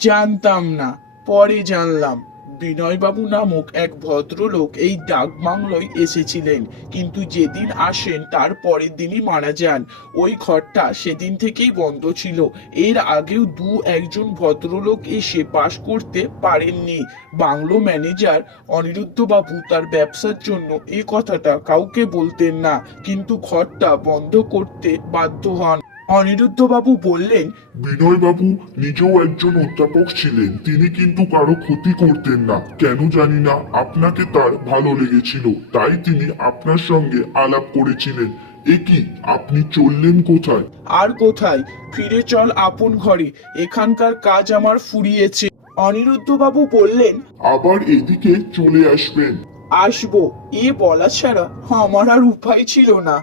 জানতাম না, পরে জানলাম বিনয়বাবু নামক এক ভদ্রলোক এই ডাক বাংলোয় এসেছিলেন, কিন্তু যেদিন আসেন তার পরের দিনই মারা যান। ওই ঘরটা সেদিন থেকেই বন্ধ ছিল। এর আগেও একজন ভদ্রলোক এসে বাস করতে পারেননি। বাংলো ম্যানেজার অনিরুদ্ধবাবু তার ব্যবসার জন্য এই কথাটা কাউকে বলতেন না, কিন্তু ঘরটা বন্ধ করতে বাধ্য হন। অনিরুদ্ধবাবু বললেন, বিনয়বাবু নিজেও একজন অধ্যাপক ছিলেন, তিনি কিন্তু কারো ক্ষতি করতেন না। কেন জানি না আপনাকে তার ভালো লেগেছিল, তাই তিনি আপনার সঙ্গে আলাপ করেছিলেন। এ কি, আপনি চললেন কোথায়? আর কোথায়, ফিরে চল আপন ঘরে, এখানকার কাজ আমার ফুরিয়েছে। অনিরুদ্ধবাবু বললেন, আবার এদিকে চলে আসবেন। আসবো, এ বলা ছাড়া আমার আর উপায় ছিল না।